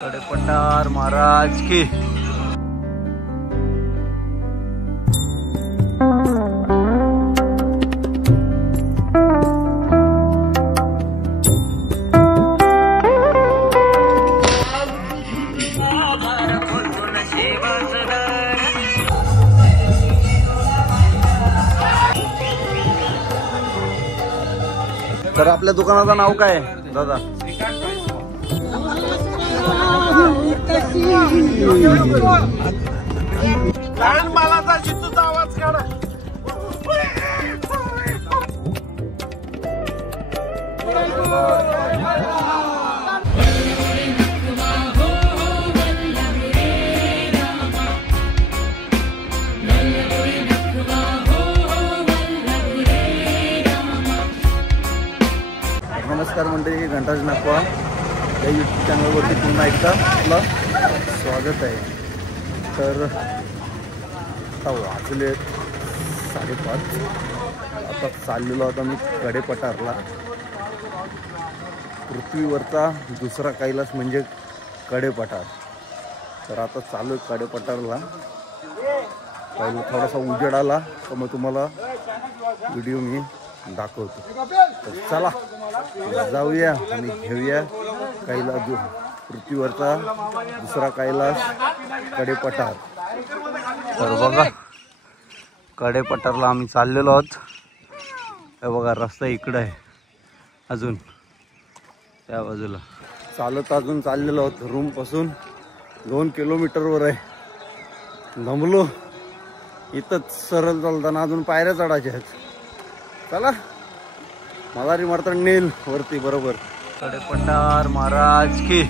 कडेपठार महाराज की तर आपल्या दुकानाचं नाव काय आहे दादा? लहान बाळाचा जितूचा आवाज काढा. नमस्कार मंडळी, घंटाज नाकवा या यूट्यूब चॅनलवरती पुन्हा एकदा आपलं स्वागत आहे. तर आता वाजले 5:30. आता चाललेलो आता मी कडेपठारला. पृथ्वीवरचा दुसरा कैलास म्हणजे कडेपठार. तर आता चालू आहे कडेपठारला. पहिला थोडासा उजेड आला तर मग तुम्हाला व्हिडिओ मी दाखवतो. तर चला जाऊया आणि घेऊया कैलास, पृथ्वीवरचा दुसरा कैलास कडेपठार. तर बघा कडेपठारला आम्ही चाललेलो आहोत. हे बघा रस्ता इकडं आहे, अजून त्या बाजूला चालत अजून चाललेलो आहोत. रूम पासून 2 किलोमीटरवर आहे. दमलो इथंच सरळ चालताना, अजून पायऱ्या चढायच्या आहेत. चला मलारी मारता नेल वरती बरोबर. कडेपठार महाराज की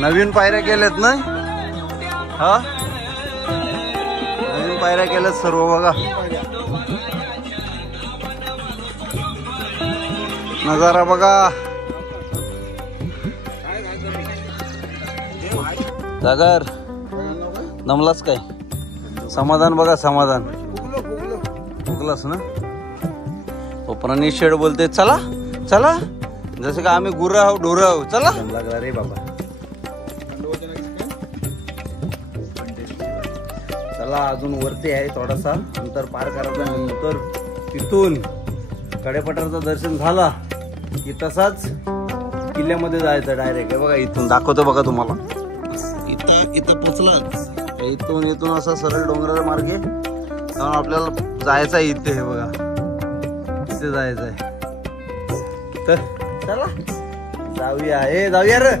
नवीन पायऱ्या केल्यात ना? हा नवीन पायऱ्या केल्यात सर्व. बघा नजारा बघा. जागर दमलास काय? समाधान बघा, समाधान भुकलास ना? प्रणीत शेड बोलते चला चला, जसं का आम्ही गुरं आहो ढोरं आहो. चला लागला रे बाबा. चला अजून वरती आहे, थोडासा अंतर पार करायचं. नंतर तिथून कडेपठारचं दर्शन झाला की तसाच किल्ल्यामध्ये जायचं डायरेक्ट. आहे बघा, इथून दाखवतो बघा तुम्हाला. इथं पोचलाच, इथून असा सरळ डोंगराच्या मार्गे आपल्याला जायचं आहे. इथे हे बघा, इथे जायचं आहे. तर चला जाऊया. हे जाऊया रे.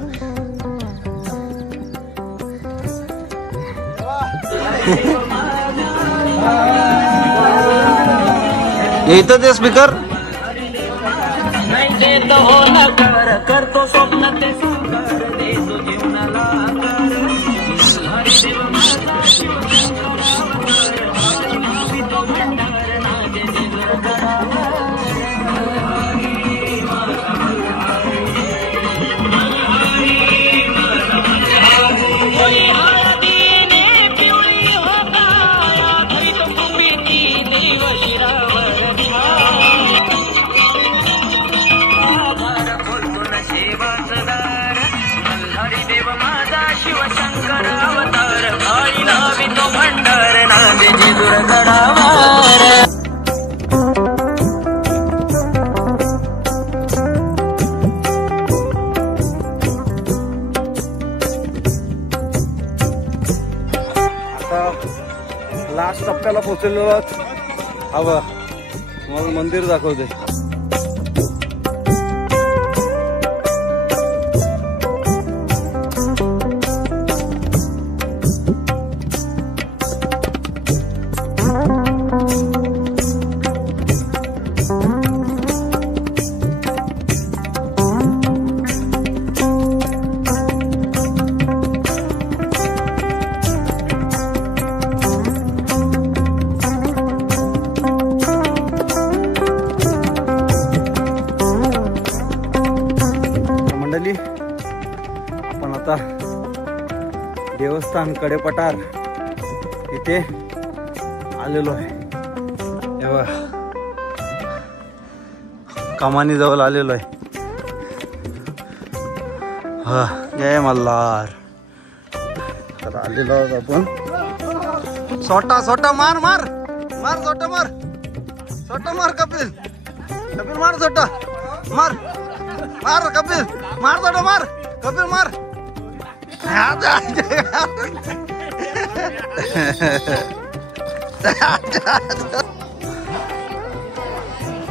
इथं ते स्पीकर करतो स्वप्न ते लास्ट टप्प्याला पोहोचलेलो आहोत. हवं तुम्हाला मंदिर दाखवते. आपण आता देवस्थान कडेपठार इथे आलेलो आहे. कमानी जवळ आलेलो आहे. हा जय मल्हार. तर आलेलो आहोत आपण. सोटा सोटा मार मार मार सोटा मार सोटा मार कपिल कपिल मार सोटा मार मार कपिल मार सोटा मार कपिल मार.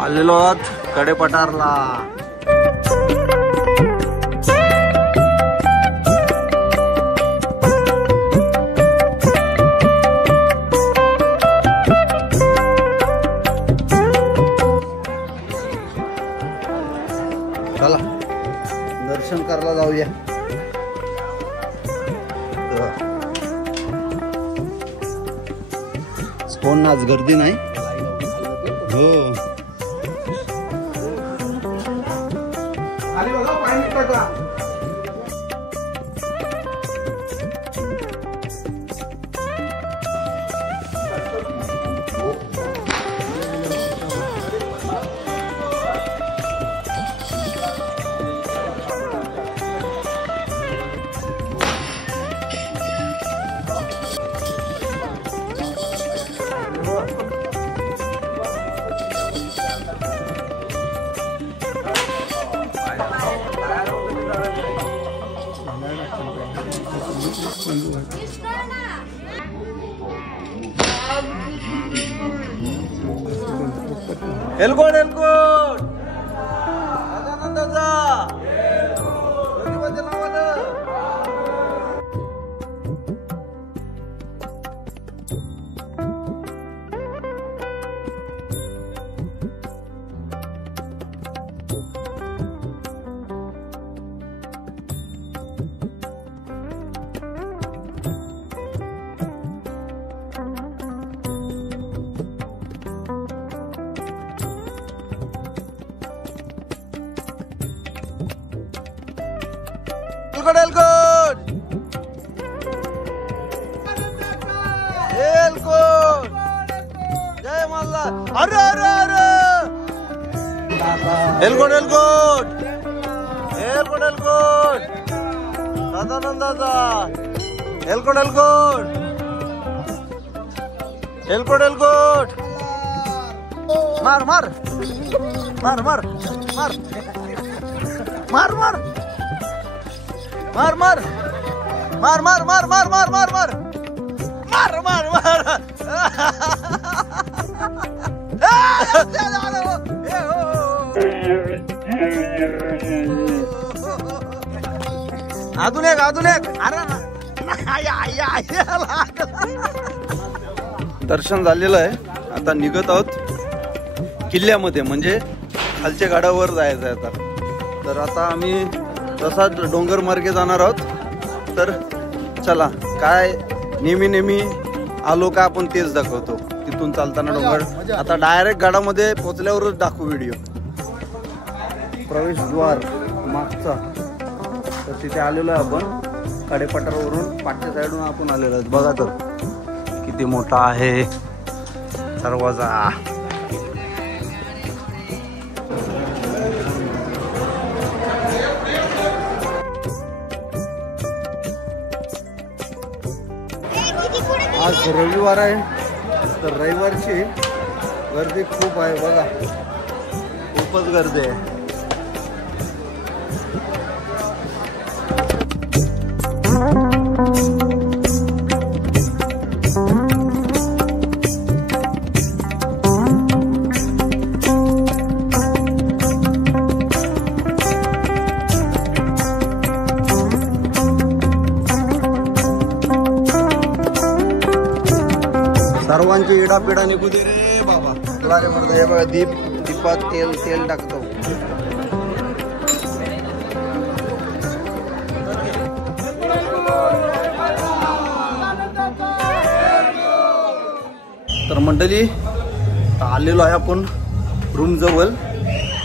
आलेलो आहोत कडेपठारला. चला दर्शन करायला जाऊया. कोण आज गर्दी नाही. हो एलकोट एलकोट जय मल्हार. अरे अरे अरे एलकोट एलकोट एलकोट एलकोट सदानंद दादा एलकोट एलकोट एलकोट एलकोट मार मार मार मार मार मार मार मार मार मार मार मार मार मार मार मार मार मार मार. अजून एक अजून एक. अरे दर्शन झालेलं आहे. आता निघत आहोत किल्ल्यामध्ये, म्हणजे खालच्या गडावर जायचं आहे आता. तर आता आम्ही तसाच डोंगर मार्गे जाणार आहोत. तर चला, काय नेहमी आलो का आपण तेच दाखवतो. तिथून चालताना डोंगर. आता डायरेक्ट गडामध्ये पोहोचल्यावरच दाखवू व्हिडिओ. प्रवेशद्वार मागचा, तर तिथे आलेलो आहे आपण. कडेपठारावरून पाठच्या साईडून आपण आलेलो आहे. बघा तर किती मोठा आहे दरवाजा. आज रविवार आहे, तर रविवारची गर्दी खूप आहे. बघा, खूपच गर्दी आहे. सर्वांची इडापिडा निघू दे रे बाबा. रे म्हणतो हे बघा, दीपात तेल टाकतो. तर मंडळी, आलेलो आहे आपण रूम जवळ.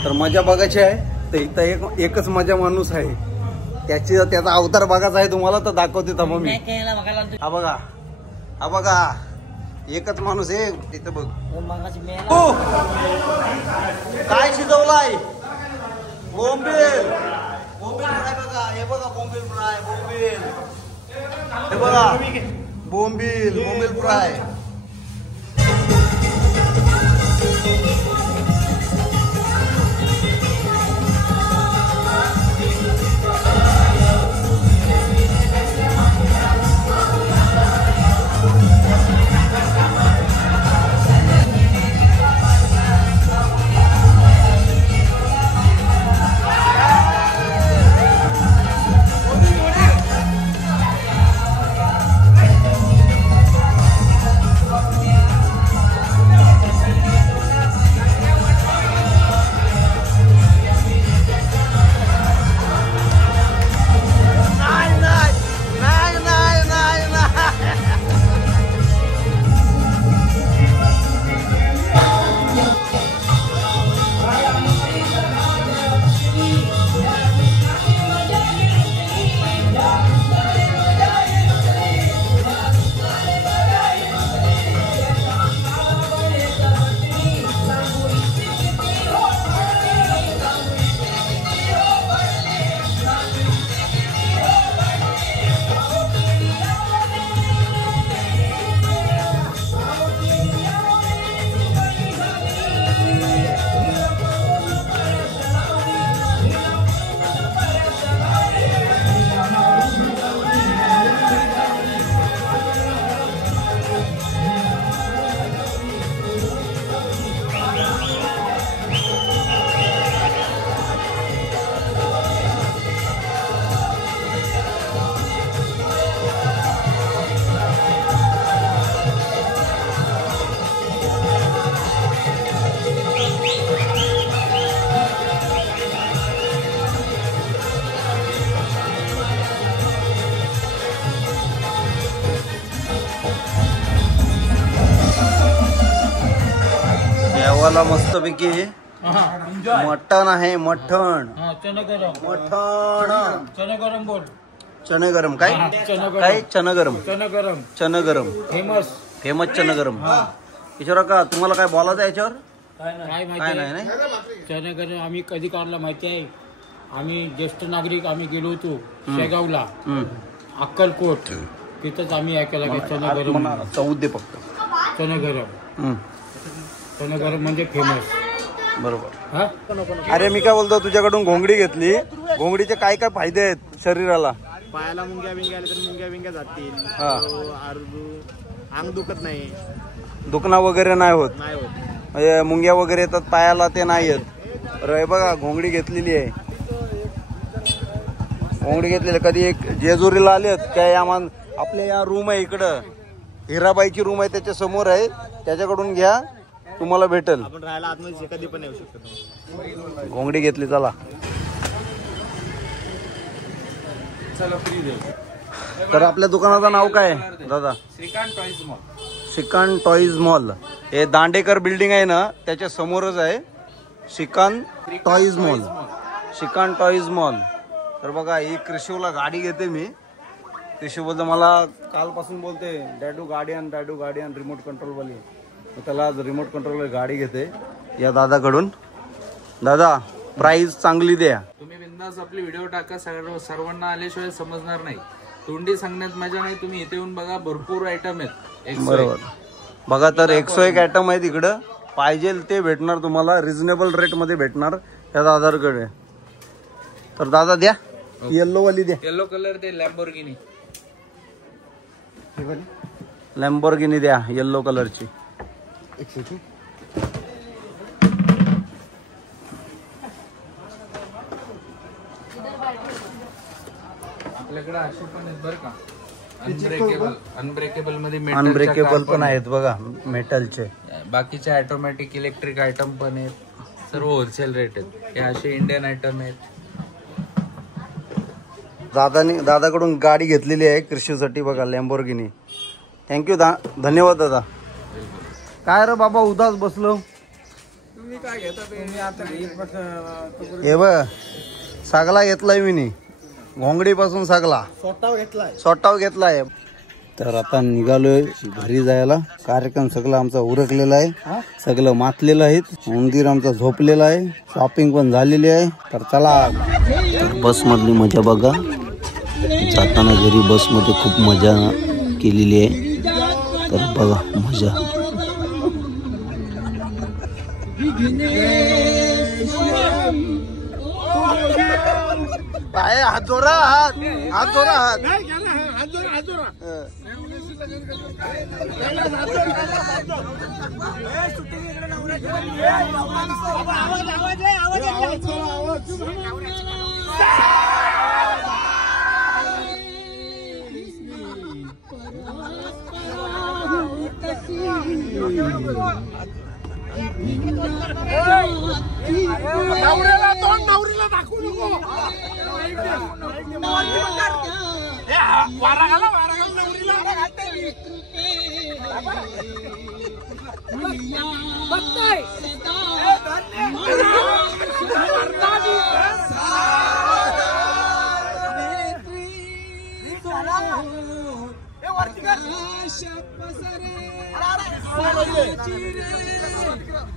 तर मजा बघायची आहे. तर इथं एकच मजा माणूस आहे, त्याचा अवतार बघायचा आहे तुम्हाला. तर दाखवते थांबा मी. हा बघा, हा बघा, एकच माणूस आहे तिथं बघ. काय शिजवलाय? बोंबील. बोंबील फ्राय बघा. हे बघा बोंबील फ्राय. बोंबील हे बघा. बोंबील बोंबील फ्राय. देवाला मस्तपैकी मटण आहे. मटण मटण चनगरम बोल. चनगरम. काय काय चनगरम? चनगरम चनगरम फेमस फेमस चनगरम. ईश्वरा का तुम्हाला काय बोलायचं याच्यावर? काय काय माहिती नाही नाही. चनगरम आम्ही कधी काढला माहिती आहे? आम्ही ज्येष्ठ नागरिक आम्ही गेलो होतो शेगावला, अक्कलकोट, तिथंच आम्ही ऐकायला चनगरम. चौद दे फक्त. चनगरम चनगरम म्हणजे फेमस. बरोबर. अरे मी काय बोलतो, तुझ्याकडून घोंगडी घेतली. घोंगडीचे काय काय फायदे आहेत शरीराला? पायाला मुंग्या बिंग्या आल्या तर मुंग्या बिंग्या जातील. अंग दुखत नाही. दुखणं वगैरे नाही होत. नाही होत. म्हणजे मुंग्या वगैरे येतात पायाला ते नाही येत. अरे बघा घोंगडी घेतलेली आहे. घोंगडी घेतलेली. कधी एक जेजुरीला आलेत काय? आपल्या या रूम आहे इकडं, हिराबाईची रूम आहे त्याच्या समोर आहे, त्याच्याकडून घ्या तुम्हाला भेटेल. आपण राहायला आतमध्ये कधी पण येऊ शकतो. घोंगडी घेतली. चला तर आपल्या दुकानाचं नाव काय दादा? Shrikant toys mall. Shrikant toys mall. हे दांडेकर बिल्डिंग आहे ना त्याच्या समोरच आहे Shrikant toys mall. Shrikant toys mall. तर बघा ही कृषीला गाडी घेते मी. कृषीबद्दल मला कालपासून बोलते डॅडू गाडी आण, डॅडू गाडी आण, रिमोट कंट्रोलवाली. त्याला आज रिमोट कंट्रोल गाडी घेते या दादाकडून. दादा प्राइस चांगली द्या. तुम्ही बिंदास आपली व्हिडिओ टाका. सर्वांना आल्याशिवाय समजणार नाही. तोंडी सांगण्यात मजा नाही. तुम्ही इथे येऊन बघा, भरपूर आयटम आहेत. बरोबर. बघा तर 101 आयटम आहेत इकडं. पाहिजे ते भेटणार तुम्हाला. रिझनेबल रेट मध्ये भेटणार या दादाकडे. तर दादा द्या येल्लो वाली द्या. येलो कलर ते लॅम्बोर्गिनी. लॅम्बोर्गिनी द्या येल्लो कलरची. आपल्याकडे असे पण आहेत बरं का, अनब्रेकेबल मध्ये. अनब्रेकेबल पण आहेत बघा मेटलचे. बाकीचे ऑटोमॅटिक इलेक्ट्रिक आयटम पण आहेत. सर्व होलसेल रेट आहेत. हे असे इंडियन आयटम आहेत. दादाकडून गाडी घेतलेली आहे कृषीसाठी बघा लॅम्बोर्गिनी. थँक्यू धन्यवाद दादा. काय रे बाबा उदास बसलो? तुम्ही काय घेता? तुम्ही आता हे बघ सागला घेतलाय मी. घोंगडी पासून सागला स्वतः घेतलाय. स्वतः घेतलाय. तर आता निघालोय घरी जायला. कार्यक्रम सगळं आमचा उरकलेला आहे, सगळं मातलेलं आहे, मंदिर आमचा झोपलेला आहे, शॉपिंग पण झालेली आहे. तर चला. बस मधली मजा बघा. जाताना घरी बस मध्ये खूप मजा केलेली आहे. तर बघा मजा. हात जोरा, हात जोरा, हात नवऱ्याला तोंड नवरीला दाखवू नको. वारा घाला नवरीला.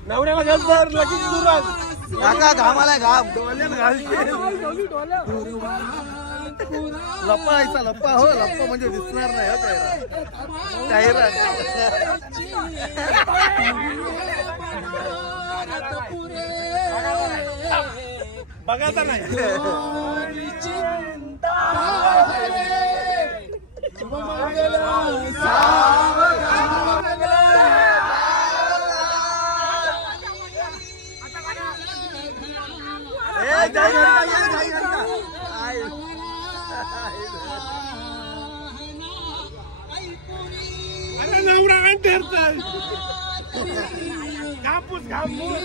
नवऱ्याला जबर लगेच दुरात काका घामाला घाम लप्पायचा लप्पा. हो लप्पा म्हणजे दिसणार नाही. बघायचा नाही. अरे नवरा अंधेरतोय. कापूस कापूस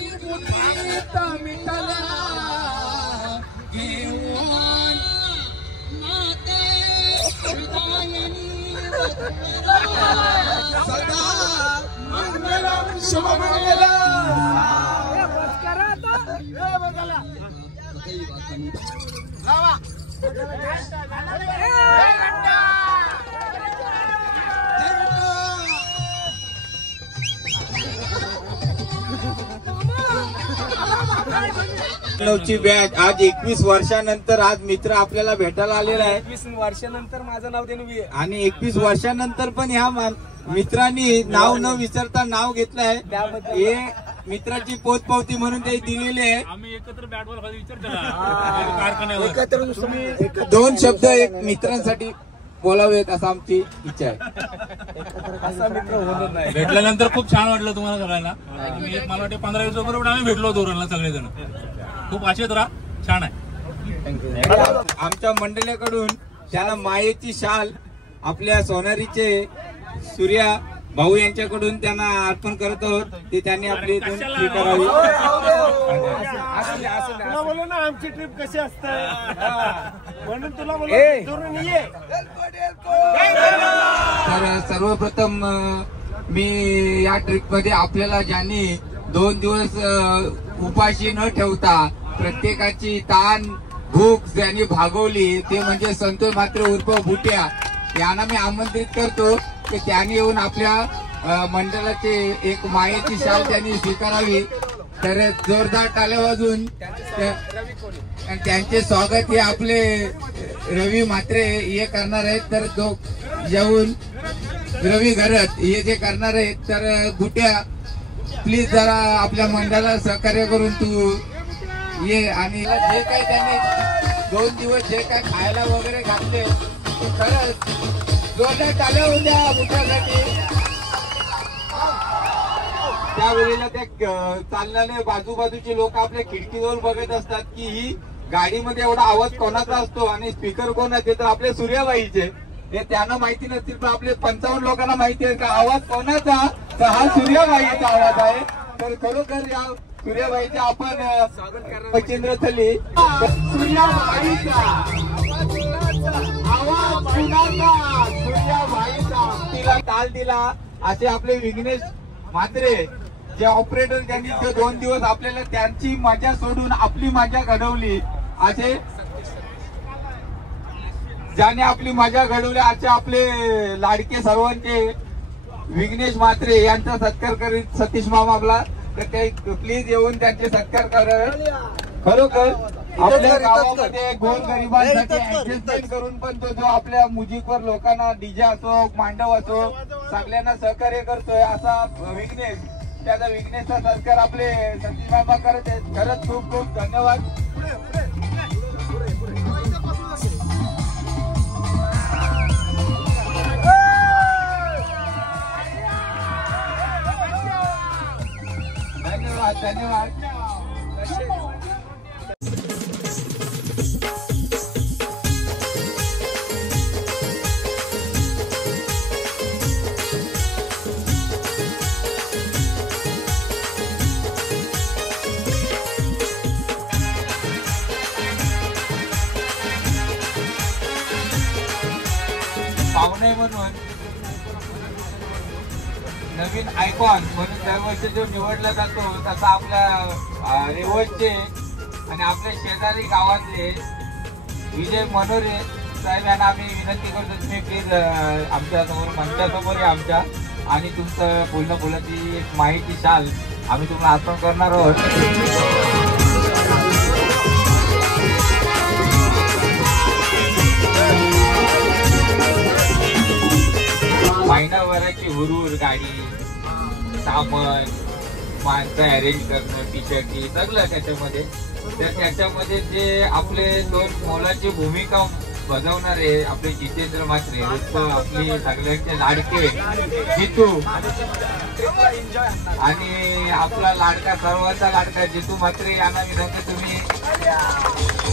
नवची बॅच आज 21 वर्षानंतर आज मित्र आपल्याला भेटायला आलेला आहे. 21 वर्षानंतर माझं नाव देणवी आहे. आणि 21 वर्षानंतर पण ह्या मित्रांनी नाव न विसरता नाव घेतलं आहे. हे मित्राची पोचपावती म्हणून ते दिलेली आहे. आम्ही एकत्र बॅट बॉल विचार दोन शब्द एक मित्रांसाठी बोलावेत असं आमची इच्छा आहे. भेटल्यानंतर खूप छान वाटलं तुम्हाला सगळ्यांना. मला वाटतं 15-20 बरोबर आम्ही भेटलो धोरणला सगळेजण. खूप आशेत राहा. छान आहे. आमच्या मंडळीकडून त्यांना मायेची शाल आपल्या सोनारीचे सूर्या भाऊ यांच्याकडून त्यांना अर्पण करत आहोत. ते त्यांनी आपली इथून स्वीकारावी. तुला बोलू ना आमची ट्रिप कशी असते म्हणून तुला बोलू. तर सर्वप्रथम मी या ट्रिप मध्ये आपल्याला ज्यांनी 2 दिवस उपाशी न ठेवता प्रत्येकाची ताण भूक ज्यांनी भागवली ते म्हणजे संतोष मात्र उर्फ बुट्या यांना मी आमंत्रित करतो की त्यांनी येऊन आपल्या मंडळाचे एक मायेची शाल त्यांनी स्वीकारावी. तर जोरदार टाळ्या वाजून त्यांचे स्वागत हे आपले रवी म्हात्रे हे करणार आहेत. तर तो येऊन रवी घरत हे जे करणार आहेत. तर बुट्या प्लीज जरा आपल्या मंडळाला सहकार्य करून तू ये. आणि जे काही त्यांनी 2 दिवस जे काही खायला वगैरे घातले ते खरंच जोरदार टाळ्या होऊन द्या बुट्यासाठी. त्यावेळेला त्या चालणारे बाजूबाजूचे लोक आपल्या खिडकीवर बघत असतात की ही गाडीमध्ये एवढा आवाज कोणाचा असतो आणि स्पीकर कोणाचे. तर आपले सूर्याबाईचे हे त्यांना माहिती नसतील पण आपले 55 लोकांना माहिती आहे का आवाज कोणाचा. तर हा सूर्याबाईचा आवाज आहे. तर खरोखर या सूर्याबाईचा आपण मच्छिंद्र थली सूर्याबाईचा आवाज कुणाचा. सूर्याबाईचा तिला ताल दिला असे आपले विघ्नेश म्हात्रे जे ऑपरेटर त्यांनी 2 दिवस आपल्याला त्यांची मजा सोडून आपली मजा घडवली. असे ज्याने आपली मजा घडवली असे आपले लाडके सर्वांचे विघ्नेश म्हात्रे यांचा सत्कार करीत सतीश मामा आपला, तर ते प्लीज येऊन त्यांचे सत्कार करावे. खरोखर आपल्या गावामध्ये गोरगरिबांसाठी ऍडजस्टमेंट करून पण तो जो आपल्या म्युझिकवर लोकांना डीजे असो मांडव असो सगळ्यांना सहकार्य करतोय असा विघ्नेश, त्याचा विघ्नेशचा सत्कार आपले सतीश मामा करत आहेत. खरंच खूप खूप धन्यवाद. धन्यवाद धन्यवाद. पाहुणे म्हणून नवीन आयकॉन म्हणून दरवर्षी जो निवडला जातो तसा आपल्या रेवसचे आणि आपल्या शेजारी गावातले विजय मनोरे साहेब यांना आम्ही विनंती करतो, तुम्ही प्लीज आमच्या समोर मंचासमोर या आमच्या, आणि तुमचं बोलण्याची एक माहिती शाल आम्ही तुम्हाला अर्पण करणार आहोत. महिनाभराची हुरूर गाडी, सामान, माणसं अरेंज करणं, टी शर्टी सगळं त्याच्यामध्ये. तर त्याच्यामध्ये जे आपले दोन मोलाची भूमिका बजावणारे आपले जितेंद्र म्हात्रे, आपली सगळ्यांचे लाडके जितू, आणि आपला लाडका सर्वांचा लाडका जितू म्हात्रे यांना विनंती तुम्ही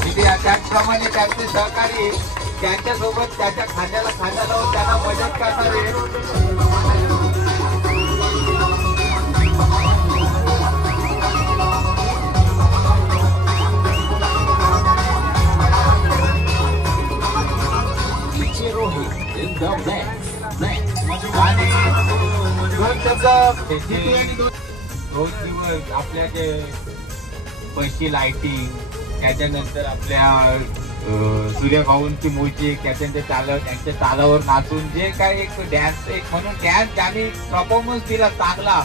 तिथे त्याचप्रमाणे त्यांचे सहकारी त्यांच्यासोबत त्याच्या खांद्याला खांदा लावून त्यांना मदत करणारे दोन दिवस आपल्या जे पैशी लाइटिंग, त्याच्यानंतर आपल्या सूर्यभाऊंची म्युझिक, त्यांच्या तालावर नाचून जे काय एक डॅन्स, एक म्हणून डॅन्स त्यांनी परफॉर्मन्स दिला चांगला,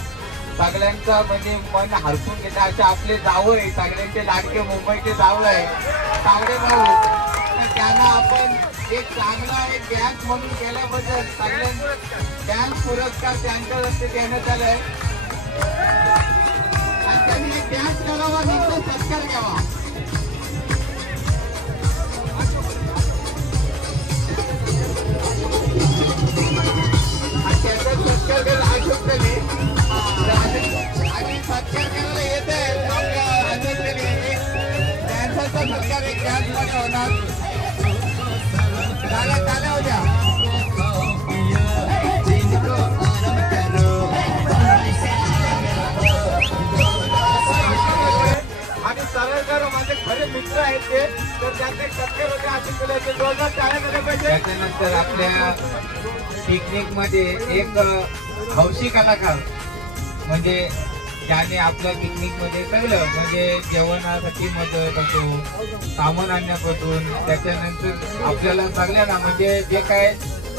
सगळ्यांचा म्हणजे मन हरपून घेतला. असे आपले जावं आहे, सगळ्यांचे लाडके मुंबईचे जावं आहे तावडे भाऊ, तर त्यांना आपण एक चांगला एक डॅन्स म्हणून केल्याबद्दल सगळ्यांना डॅन्स पुरस्कार त्यांच्या हस्ते देण्यात आलाय. आणि त्यांनी एक डॅन्स करावा, नंतर सत्कार घ्यावा. त्याचा सत्कार करायला अशोक तले आणि सत्कार करायला येत आहे अशोक तले. त्यांचा सत्कार एक डॅन्स मध्ये होणार. चाल्या हो द्या. आणि सरळकर माझे खरे मित्र आहेत ते, तर त्यांचे सत्कार होते अशोक तलेचे जोरदार टाळ्या झाल्या पाहिजे. त्याच्यानंतर आपल्या पिकनिक मध्ये एक हौशी कलाकार म्हणजे त्याने आपल्या पिकनिक मध्ये सगळं म्हणजे जेवणासाठी मदत असो, सामान आणण्यापासून त्याच्यानंतर आपल्याला सगळ्यांना म्हणजे जे काय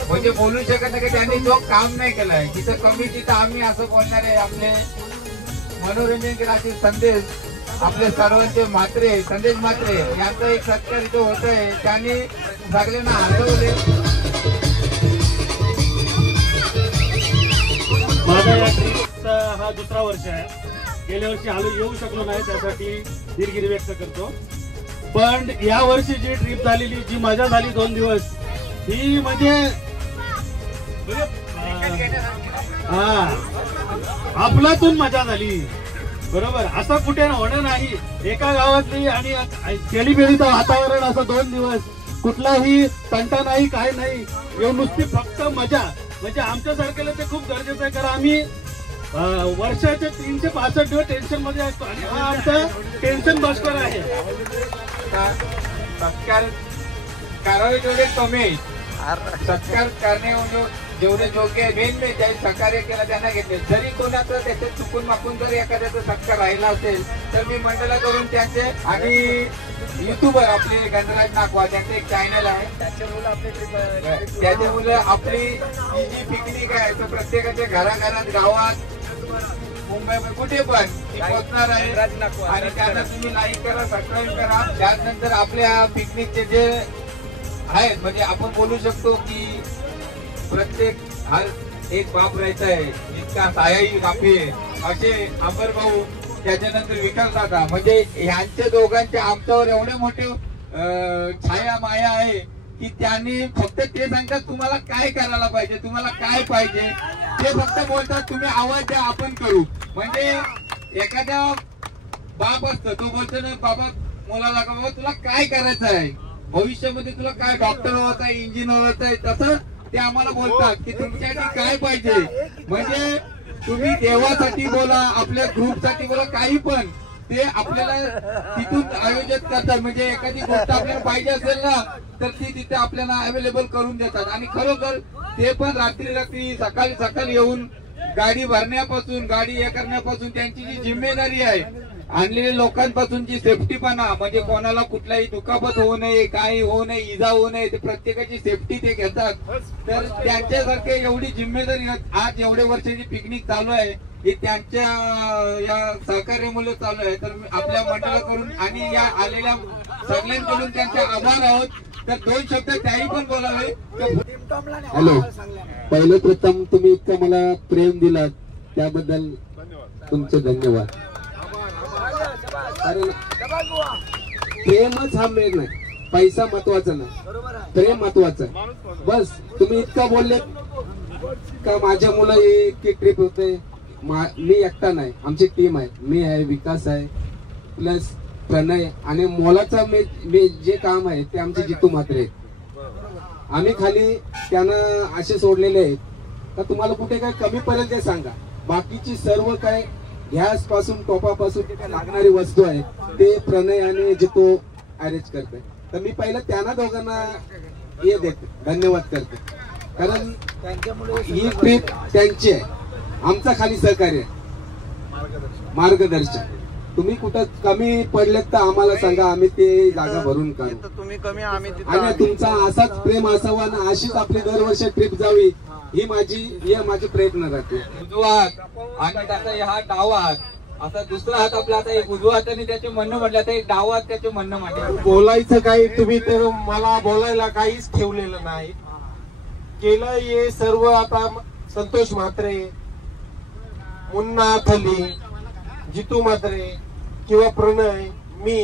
म्हणजे बोलू शकत नाही की त्यांनी जो काम नाही केलाय, जिथं कमी तिथं आम्ही असं बोलणार आहे. आपले मनोरंजन केला संदेश आपले सर्वांचे म्हात्रे, संदेश म्हात्रे यांचा एक सत्कार इथं होत आहे. त्यांनी सगळ्यांना हसवले. माझा या ट्रिपचा हा दुसरा वर्ष आहे. गेल्या वर्षी येऊ शकलो नाही, त्यासाठी दिलगिरी व्यक्त करतो. पण या वर्षी जी ट्रिप झालेली, जी मजा झाली 2 दिवस, ही म्हणजे आपल्यातून मजा झाली. बरोबर, असं कुठे होणं नाही. एका गावातली आणि केलीबेरीचं वातावरण असं 2 दिवस, कुठलाही तंटा नाही, काय नाही, येऊन नुसती फक्त मजा. म्हणजे आमच्या सारख्याला ते खूप गरजेचं आहे, कारण आम्ही वर्षाचे 365 दिवस टेन्शन मध्ये असतो आणि हा आमचा टेन्शन बस्टर आहे. सत्कार करावे तेवढे कमी, सत्कार करणे जेवढे योग्य आहे मेन नाही ज्यांनी सहकार्य केलं त्यांना घेतले. जरी कोणाचं त्याच्यात चुकून माकून जरी एखाद्याचा सत्कार राहिला असेल तर मी मंडळाकडून त्यांचे आणि युट्यूबर आपले गणराज नागवा त्यांचे एक चॅनल आहे त्याच्यामुळे आपली ही जी पिकनिक आहे तर प्रत्येकाच्या घराघरात गावात मुंबई कुठे पण ती पोहोचणार आहे आणि त्यांना तुम्ही लाईक करा सबस्क्राईब करा. त्यानंतर आपल्या पिकनिकचे जे आहेत म्हणजे आपण बोलू शकतो की प्रत्येक हर एक बाप राहायचा आहे इतका सायाही कापी असे अंबर भाऊ त्याच्यानंतर विकास दादा म्हणजे ह्यांच्या दोघांचे आमच्यावर एवढे मोठे छाया माया आहे की त्यांनी फक्त ते सांगतात तुम्हाला काय करायला पाहिजे तुम्हाला काय पाहिजे ते फक्त बोलतात तुम्ही आवाज द्या आपण करू. म्हणजे एखाद्या बाप असतं तो बोलतो ना बाबा मुलाला का बाबा तुला काय करायचं आहे भविष्यामध्ये तुला काय डॉक्टर व्हायचं आहे इंजिनियर व्हायचं आहे तसं ते आम्हाला बोलतात की तुमच्यासाठी काय पाहिजे. म्हणजे तुम्ही देवासाठी बोला आपल्या ग्रुपसाठी बोला काही पण ते आपल्याला तिथून आयोजित करतात. म्हणजे एखादी गोष्ट आपल्याला पाहिजे असेल ना तर ती तिथे आपल्याला अवेलेबल करून देतात आणि खरोखर ते पण रात्री सकाळी येऊन गाडी भरण्यापासून गाडी हे करण्यापासून त्यांची जी जिम्मेदारी आहे आणलेल्या लोकांपासूनची सेफ्टीपणा म्हणजे कोणाला कुठलाही दुखापत होऊ नये काही होऊ नये इजा होऊ नये ते प्रत्येकाची सेफ्टी ते घेतात. तर त्यांच्यासारखे एवढी जिम्मेदारी आज एवढे वर्षाची पिकनिक चालू आहे ही त्यांच्या या सहकार्यामुळे चालू आहे. तर आपल्या मंडळाकडून आणि या आलेल्या सगळ्यांकडून त्यांचे आभार आहोत. तर 2 शब्द त्याही पण बोलावे. हॅलो पहिलं प्रथम तुम्ही इतकं मला प्रेम दिलात त्याबद्दल तुमचे धन्यवाद. कारण प्रेमच हा मेन नाही पैसा महत्वाचा नाही प्रेम महत्वाचं आहे. बस तुम्ही इतकं बोलले का माझ्या मुलं इतकी ट्रिप होते मी एकटा नाही आमची टीम आहे मी आहे विकास आहे प्लस प्रणय आणि मोलाचा मी जे काम आहे ते आमचे जितू म्हात्रे आहेत. आम्ही खाली त्यांना असे सोडलेले आहेत का तुम्हाला कुठे काय कमी पडेल ते सांगा बाकीची सर्व काय गॅस पासून टोपापासून जे काय लागणारी वस्तू आहे ते प्रणय आणि जितू अरेंज करते. तर मी पहिलं त्यांना दोघांना हे देते धन्यवाद करते कारण ही ट्रिप त्यांची आहे आमचा खाली सहकार्य मार्गदर्शन. तुम्ही कुठं कमी पडलेत तर आम्हाला सांगा आम्ही ते जागा भरून काढू तुम्ही कमी आम्ही आणि तुमचा असाच प्रेम असावा आणि अशीच आपली दरवर्षी ट्रिप जावी ही माझी प्रयत्न राहते. उजवा आणि त्याचा हा डावा हात असा दुसरा हात आपला आता एक उजवा हाताने त्याचे म्हणणं म्हटलं तर एक डावा हात त्याचे म्हणणं म्हटलं. बोलायचं काही तुम्ही तर मला बोलायला काहीच ठेवलेलं नाही केलं हे सर्व. आता संतोष म्हात्रे मुन्ना थली जितू म्हात्रे किंवा प्रणय मी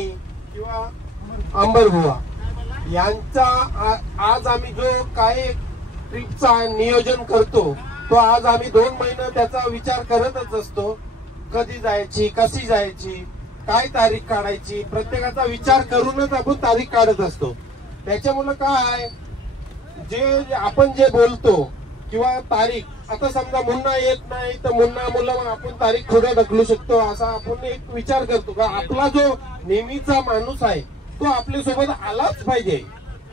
किंवा अंबर बुवा यांचा आज आम्ही जो काय ट्रिपचा नियोजन करतो तो आज आम्ही 2 महिने त्याचा विचार करतच असतो. कधी जायची कशी जायची काय तारीख काढायची प्रत्येकाचा विचार करूनच आपण तारीख काढत असतो. त्याच्यामुळे काय जे आपण जे बोलतो किंवा तारीख आता समजा मुन्ना येत नाही तर मुन्ना मुलं आपण तारीख पुढे ढकलू शकतो असा आपण एक विचार करतो का आपला जो नेहमीचा माणूस आहे तो आपल्या सोबत आलाच पाहिजे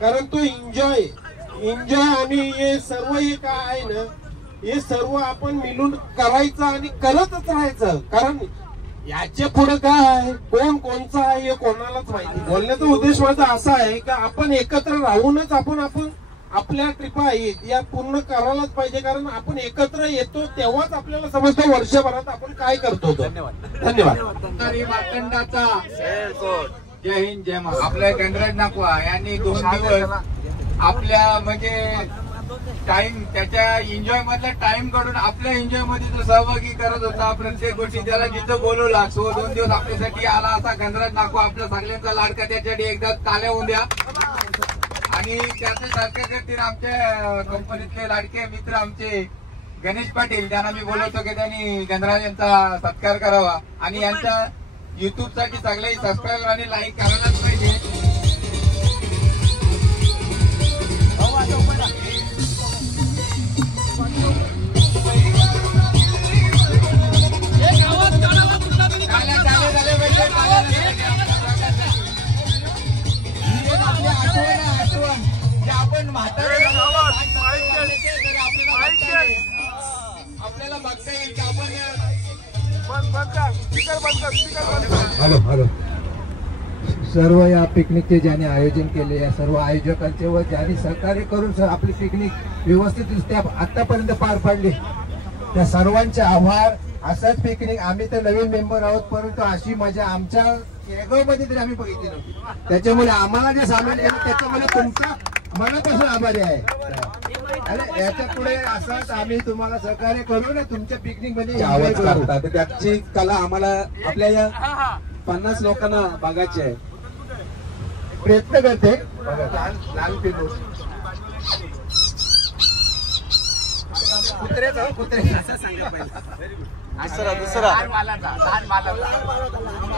कारण तो एन्जॉय आणि हे सर्व हे काय आहे ना हे सर्व आपण मिळून करायचं आणि करतच राहायचं. कारण याच्या पुढे काय आहे कोणचा आहे हे कोणालाच माहिती. बोलण्याचा उद्देश माझा असा आहे की आपण एकत्र राहूनच आपण आपल्या ट्रिपा आहेत या पूर्ण करायलाच पाहिजे कारण आपण एकत्र येतो तेव्हाच आपल्याला समजतं वर्षभरात आपण काय करतो. धन्यवाद. मार्तंडाचा जय हिंद जय महाराष्ट्र. आपल्या गणराज नाकवा यांनी 2 दिवस आपल्या म्हणजे टाइम त्याच्या एन्जॉय मधला टाइम काढून आपल्या एन्जॉय मध्ये तो सहभागी करत होता. प्रत्येक गोष्टी त्याला जिथं बोलवला 2 दिवस आपल्यासाठी आला असा गणराज नाकवा आपल्या सगळ्यांचा लाडका त्याच्यासाठी एकदा ताल्या होऊन द्या. आणि त्याचे सहकार्य आमच्या कंपनीतले लाडके मित्र आमचे गणेश पाटील त्यांना मी बोलवतो की त्यांनी गणराज यांचा सत्कार करावा आणि यांच्या युट्यूब साठी सगळे सबस्क्राईब आणि लाईक करायलाच पाहिजे. आठवण जे आपण म्हातारे हॅलो हॅलो. सर्व या पिकनिकचे ज्यांनी आयोजन केले, या सर्व आयोजकांचे व ज्यांनी सहकार्य करून आपली पिकनिक व्यवस्थितरित्या आतापर्यंत पार पाडली, त्या सर्वांचे आभार. असंच पिकनिक, आम्ही तर नवीन मेंबर आहोत, परंतु अशी मजा आमच्या शेगाव मध्ये तरी आम्ही बघितली नव्हती. त्याच्यामुळे आम्हाला जे सामील केलं त्याच्यामुळे तुमचा मनापासून आभारी आहे. आणि याच्या पुढे असंच आम्ही तुम्हाला सहकार्य करू ना तुमच्या पिकनिक मध्ये आवाज करतात. त्याची कला आम्हाला आपल्या या 50 लोकांना बघायची आहे. प्रयत्न करते लहान पिलू कुत्र्याचा दुसरा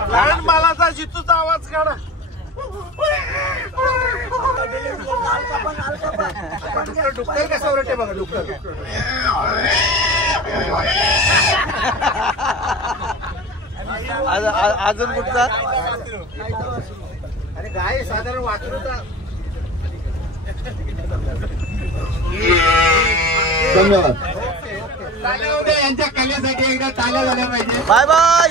लहान मालाचा जितूचा आवाज काढा. डुक्कर कसा ओरडते बघा. डुक्कर अजून कुठचा? अरे गाय साधारण वाचरूचा. धन्यवाद. टाळ्या होत्या यांच्या कलेसाठी, एकदा टाळ्या झाल्या पाहिजे. Bye bye.